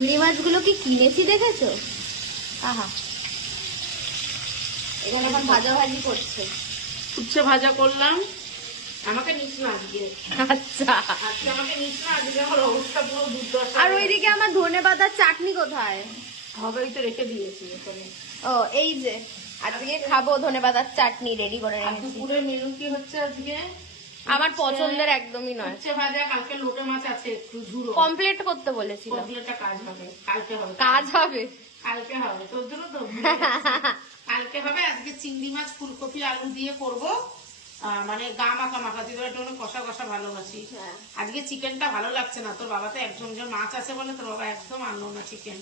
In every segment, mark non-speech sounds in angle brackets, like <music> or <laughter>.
চিংড়ি মাছগুলো কি কিনেছি দেখেছ? আহা। এখানে এখন ভাজা ভাজি করছে। উচ্ছে ভাজা করলাম। আমাকে নিস না আজকে। আচ্ছা। আজকে আমাকে নিস না আজকে আমার অবস্থা পুরো দুর্দশা আর ওইদিকে আমার ধনে পাতার চাটনি কোথায়? হবেই তো রেখে দিয়েছি এখানে। ও এই যে। আজকে খাব ধনে পাতার চাটনি রেডি করে রেখেছি দুপুরের মেনু কি হচ্ছে আজকে? আমার পছন্দের একদমই নয়। উচ্ছে ভাজা কালকে লোটে মাছ আছে একটু ঝুড়ো কমপ্লিট করতে বলেছিল। কমপ্লিটটা কাজ হবে কালকে হবে। কাজ হবে। কালকে হবে তোর জন্য তো <laughs> কালকে হবে আজকে চিংড়ি মাছ ফুলকপি আলু দিয়ে করব। মানে গা মাখা মাখা দিয়ে একটু কষা কষা ভালোবাসি। হ্যাঁ। আজকে চিকেনটা ভালো লাগছে না তোর বাবা তো একজন জন মাছ আছে বলে তোর বাবা একদম আনলো না চিকেন।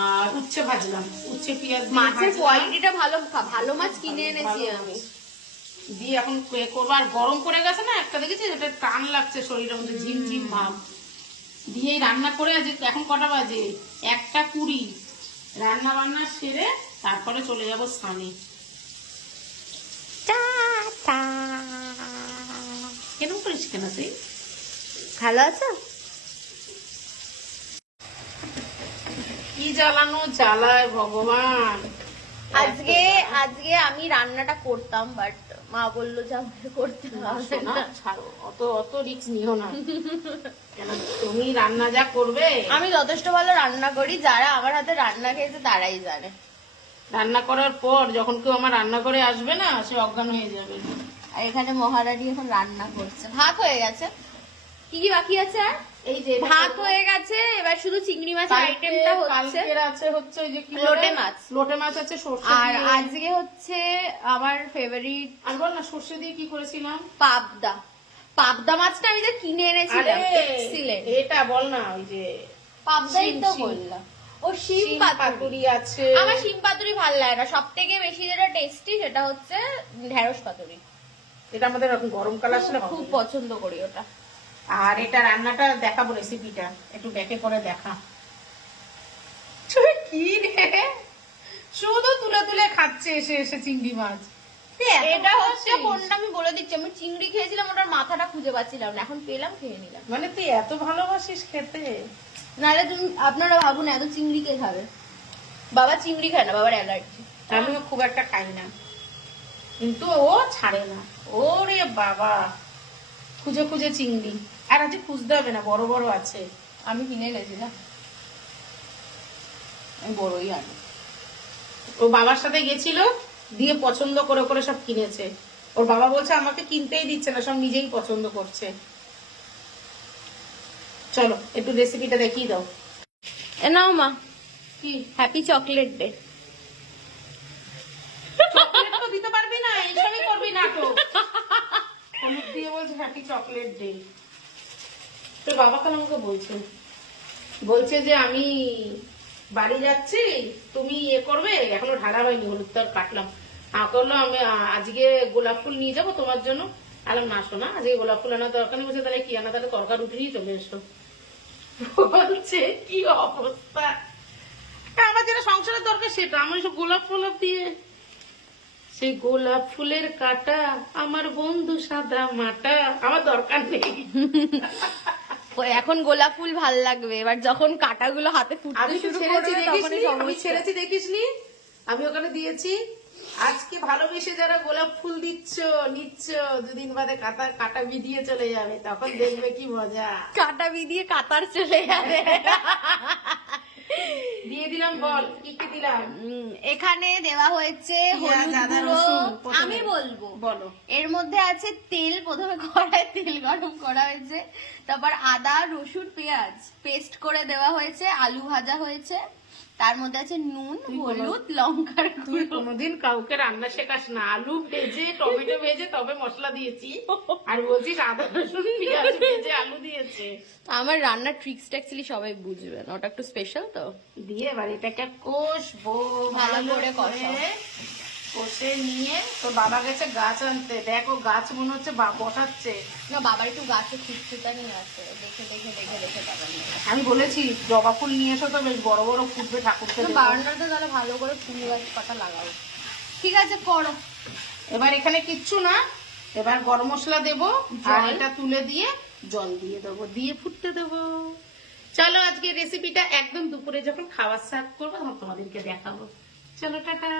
আর উচ্ছে ভাজলাম উচ্ছে পেঁয়াজ মাছের কোয়ালিটিটা ভালো ভালো মাছ কিনে এনেছি আমি। দিয়ে এখন এ করব। আর গরম পড়ে গেছে না একটা দেখেছি এটা টান লাগছে শরীরের মধ্যে ঝিমঝিম ভাব। দিয়ে রান্না করে আজ এখন কটা বাজে? একটা কুড়ি। রান্না বান্না সেরে তারপরে চলে যাব স্নানে। কেন করিস কেন তুই? ভালো আছো? কি জ্বালানো? জ্বালায় ভগবান। আজকে আজকে আমি রান্নাটা করতাম বাট মা বলল যে আমাকে করতে হবে না। ছাড়ো অত অত রিক্স নিও না। তুমি রান্না যা করবে। আমি যথেষ্ট ভালো রান্না করি যারা আমার হাতে রান্না খেয়েছে তারাই জানে। রান্না করার পর যখন কেউ আমার রান্না করে আসবে না সে অজ্ঞান হয়ে যাবে। আর এখানে মহারানী এখন রান্না করছে। ভাত হয়ে গেছে। কি কি বাকি আছে আর? ভাত হয়ে গেছে এবার শুধু চিংড়ি আইটেমটা হচ্ছে। আছে হচ্ছে ওই যে কি লোটে মাছ। লোটে মাছ আছে সর্ষে আর আজকে হচ্ছে আমার ফেভারিট আর বল না সর্ষে দিয়ে কি করেছিলাম? পাবদা। পাবদা মাছটা আমি তো কিনে এনেছিলাম এক্সিলেন্ট এটা বল না ওই যে পাবদাই তো বললাম। ও শিম পাতুরি। আছে। আমার শিম পাতুরি ভালো লাগে না। সব থেকে বেশি যেটা টেস্টি সেটা হচ্ছে ঢেঁড়স পাতুরি। এটা আমাদের গরমকাল আসলে খুব পছন্দ করি ওটা। আর এটা রান্নাটা দেখাবো রেসিপিটা একটু ব্যাকে করে দেখা। কি রে? শুধু তুলে তুলে খাচ্ছে এসে এসে চিংড়ি মাছ। এটা হচ্ছে কোনটা আমি বলে দিচ্ছি আমি চিংড়ি খেয়েছিলাম ওটার মাথাটা খুঁজে পাচ্ছিলাম না এখন পেলাম খেয়ে নিলাম। মানে তুই এত ভালোবাসিস খেতে? নাহলে তুমি আপনারা ভাবুন এত চিংড়ি কে খাবে? বাবা চিংড়ি খায় না বাবার অ্যালার্জি। আমিও খুব একটা খাই না। কিন্তু ও ছাড়ে না। ওরে বাবা খুঁজে খুঁজে চিংড়ি। আর আজকে খুঁজতে হবে না বড় বড় আছে। আমি কিনে গেছি না? আমি বড়ই আনি। ও বাবার সাথে গেছিল দিয়ে পছন্দ করে করে সব কিনেছে। ওর বাবা বলছে আমাকে কিনতেই দিচ্ছে না সব নিজেই পছন্দ করছে। চলো একটু রেসিপিটা দেখিয়ে দাও। এ নাও মা। কি? হ্যাপি চকলেট ডে চকলেট তো দিতে পারবি না এইসবই করবি নাটক <laughs> হলুদ দিয়ে বলছে হ্যাপি চকলেট ডে তোর বাবা কাল আমাকে বলছে। বলছে যে আমি বাড়ি যাচ্ছি, তুমি ইয়ে করবে, এখনও ঢালা হয়নি, হলুদ তো আর কাটলাম। আমাকে বলল, আমি আজকে গোলাপ ফুল নিয়ে যাব তোমার জন্য। আলাম না শোনা আজকে গোলাপ ফুল আনা দরকার নেই। বলছে, তাহলে কি আনা? তাহলে তরকার উঠে নিয়ে চলে এসো। বলছে, কি অবস্থা? আমার যেটা সংসারের দরকার সেটা, আমার সব গোলাপ ফোলাপ দিয়ে। সেই গোলাপ ফুলের কাটা, আমার বন্ধু সাদা মাটা, আমার দরকার নেই। এখন গোলাপ ফুল ভালো লাগবে। এবার যখন কাটাগুলো হাতে ফুটতে শুরু করেছি আমি ছেড়েছি দেখিসনি? আমি ওখানে দিয়েছি। আজকে ভালোবেসে যারা গোলাপ ফুল দিচ্ছ নিচ্ছ দুদিন বাদে কাটা কাটা বিধিয়ে চলে যাবে। তখন দেখবে কি মজা। কাটা বিধিয়ে কাতার চলে যাবে। দিয়ে দিলাম বল কি কি দিলাম? এখানে দেওয়া হয়েছে হলুদ গুঁড়ো আমি বলব। বলো। এর মধ্যে আছে তেল প্রথমে কড়ায় তেল গরম করা হয়েছে তারপর আদা রসুন পেঁয়াজ পেস্ট করে দেওয়া হয়েছে আলু ভাজা হয়েছে। তার মধ্যে আছে নুন হলুদ লঙ্কার তুই কোনোদিন কাউকে রান্না শেখাস না। আলু ভেজে টমেটো ভেজে তবে মশলা দিয়েছি। আর বলছি আদা রসুন পেঁয়াজ ভেজে আলু দিয়েছে। আমার রান্নার ট্রিক্সটা অ্যাকচুয়ালি সবাই বুঝবেন। ওটা একটু স্পেশাল তো? দিয়ে এবার এটাকে কষবো ভালো ভালো করে। কষাও। কষে নিয়ে তোর বাবা গেছে গাছ আনতে। দেখো গাছ মনে হচ্ছে বসাচ্ছে। না বাবার একটু গাছে খুঁজছুটা নিয়ে আছে দেখে দেখে দেখে দেখে আমি বলেছি জবা ফুল নিয়ে এসো তো বেশ বড় বড় ফুটবে ঠাকুরকে। বারান্দাতে তাহলে ভালো করে ফুল গাছ পাতা লাগাও। ঠিক আছে করো। এবার এখানে কিচ্ছু না। এবার গরম মশলা দেবো আর এটা তুলে দিয়ে জল দিয়ে দেবো দিয়ে ফুটতে দেবো। চলো আজকে রেসিপিটা একদম দুপুরে যখন খাবার সার্ভ করব তখন তোমাদেরকে দেখাবো। চলো টাটা।